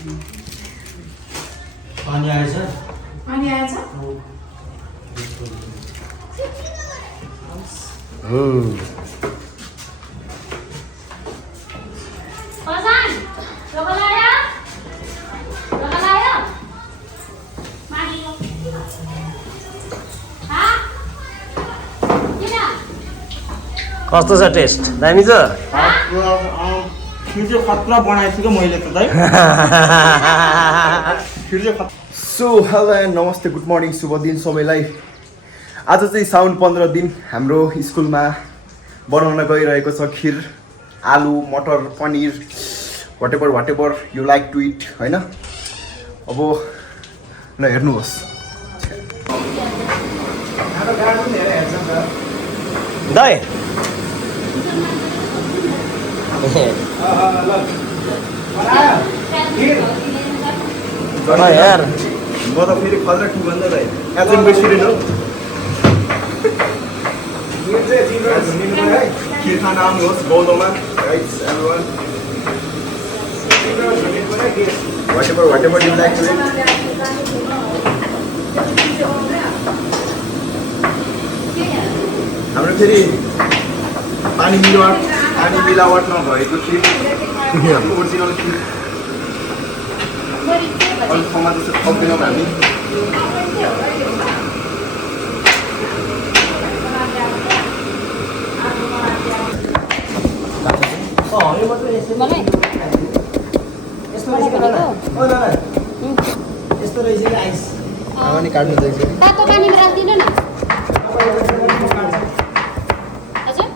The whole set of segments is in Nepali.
पानी आएछ पानी आएछ पसान लोकलाया मानी हा किन कस्तो छ टेस्ट दामी छ खिर चाहिँ खतरा बनाएको छु मैले त दाइ खिर चाहिँ खतरा। सो हेलो एन्ड नमस्ते गुड मर्निङ शुभ दिन सबैलाई। आज चाहिँ साउन 15 दिन हाम्रो स्कुलमा बनाउन गइरहेको छ खिर, आलु मटर पनिर whatever you like to eat होइन। अब ल हेर्नुहोस् दाइ यार म त फेरि खतरा टु भन्दा दाइ एचएमको स्टुडेन्ट हो। खिर खान आउनुहोस् बौद्धमा rights everyone. Whatever you like to eat. हाम्रो फेरि पानी मिलावट नभएको खिर हाम्रो ओरिजिनल खिर अरू ठाउँमा त्यस्तो सक्दैनौँ हामी। यस्तो रहेछ कि आइस अनि काट्नु चाहिँ तातो पानीमा राख्दिनु न हजुर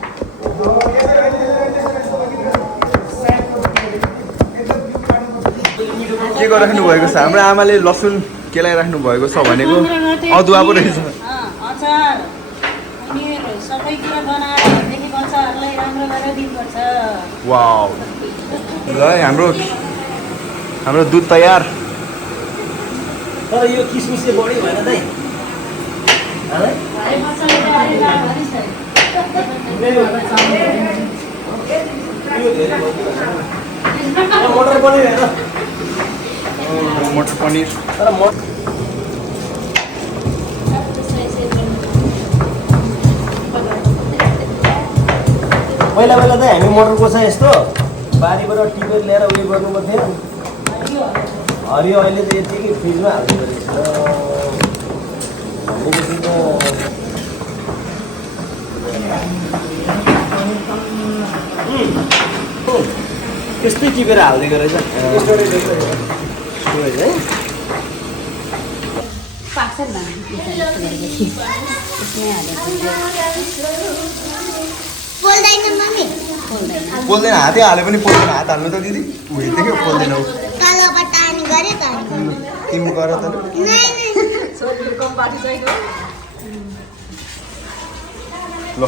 के गरिराख्नु भएको छ हाम्रो आमाले लसुन केलाइराख्नु भएको छ भनेको अदुवा पो रहेछ। अचार पनिर सबै कुरा बनाएर देखि बच्चाहरूलाई राम्रो गरेर दिनुपर्छ। वाउ ल हाम्रो दुध तयार। तर यो किसमिसले बढी भएन दाइ मटर पनिर हेर मटर पनिर तर पहिला त हामी मटर कोसा यस्तो बारीबाट टिपेर ल्याएर उयो गर्नु पर्थ्यो। हरियो अहिले त यतिकै फ्रिजमा हाल्नु रहेछ भनेपछि त त्यस्तै टिपेर हालिदिएको रहेछ है। पाक्छ नि पोल्दैन हातै हाले पनि पोल्दैन। हात हाल्नु त दिदी उयो देख्यो पोल्दैनौ तिमी गर त ल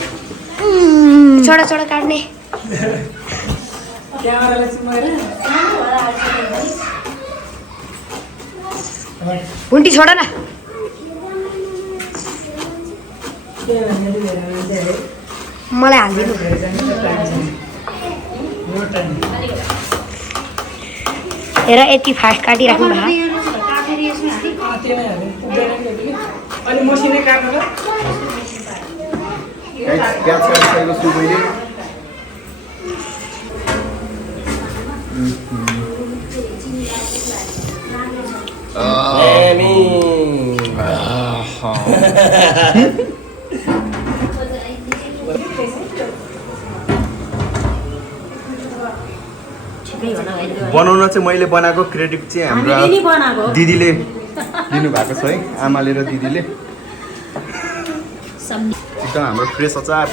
छोडा छोडा काट्ने हुन्टी छोडा न मलाई हालिदिनु। हेर यति फास्ट काटिराख्नु भएको प्याज काटिसकेको छु मैले। बनाउन चाहिँ मैले बनाएको क्रेडिट चाहिँ हाम्रो दिदीले लिनु भएको छ है, आमाले र दिदीले। एकदम हाम्रो फ्रेस अचार।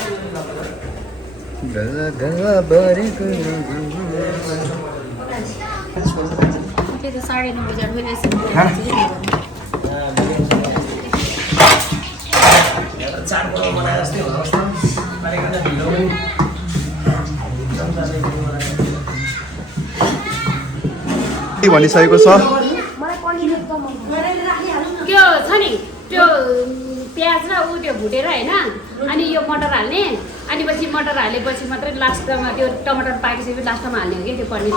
भनिसकेको छ त्यो छ नि त्यो प्याज र उ त्यो भुटेर हैन अनि यो मटर हाल्ने अनि पछि मटर हालेपछि मात्रै लास्टमा त्यो टमाटर पाकेपछि लास्टमा हाल्ने हो के त्यो पनिर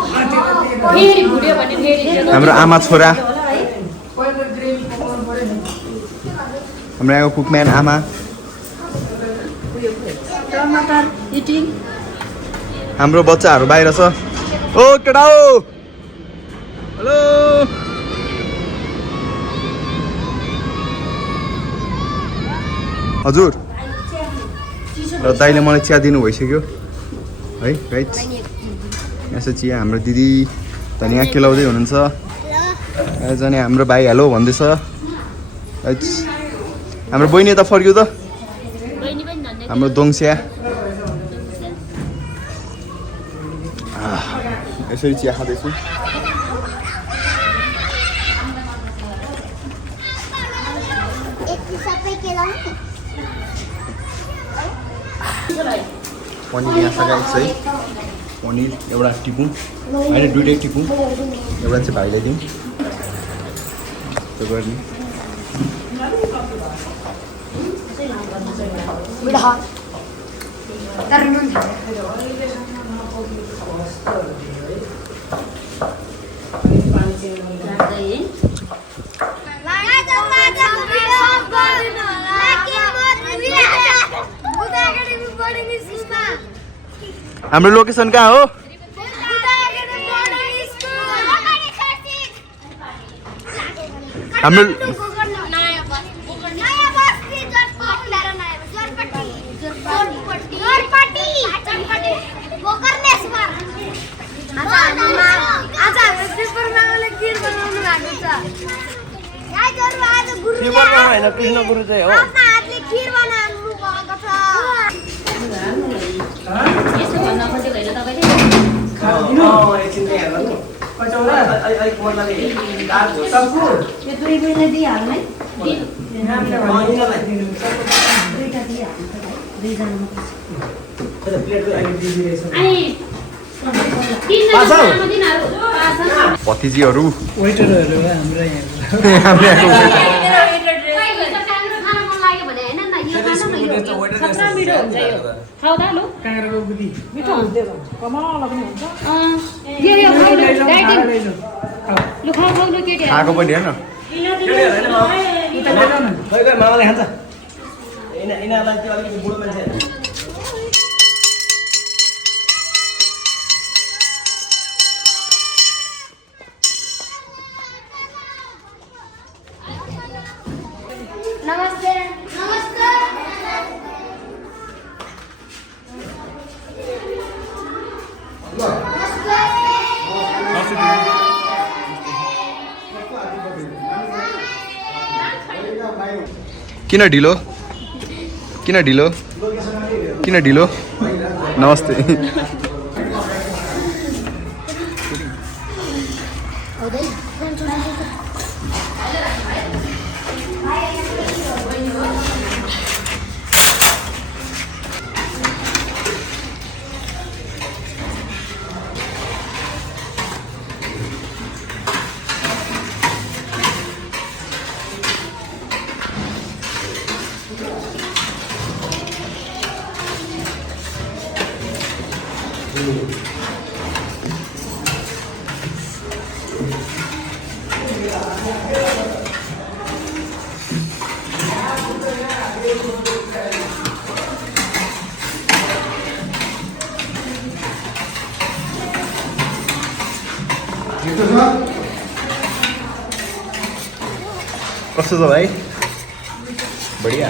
फेरि भुट्यो भने फेरि त्यो हाम्रो आमा छोरा हाम्रो यहाँ कुकम्यान आमा टमाटर इटिङ हाम्रो बच्चाहरू बाहिर छ ओ केटा हो हेलो हजुर र दाइले मलाई चिया दिनु भइसक्यो है गाइज यहाँ छ चिया हाम्रो दिदी धनियाँ केलाउँदै हुनुहुन्छ एकजना हाम्रो भाइ हेलो भन्दैछ हाम्रो बहिनी त फर्क्यो त हाम्रो दोङस्या यसरी चिया खाँदैछु पनिर यहाँ छ गाइस है पनिर एउटा टिपुँ होइन दुइटै टिपुँ एउटा चाहिँ भाइलाई दिउँ त्यो गर्ने मिठा तर नुन छ हाम्रो लोकेसन कहाँ हो हाम्रो कृष्ण गुरु चाहिँ हो यस्तो भन्न खोजेको होइन तपाईँले भतिजीहरू खाएको पनि हेर्न मामाले खान्छ यिनीहरूलाई त्यो अलिकति बुढो मान्छे नमस्ते नमस्ते किन ढिलो किन ढिलो किन ढिलो नमस्ते कस्तो छ भाइ बढिया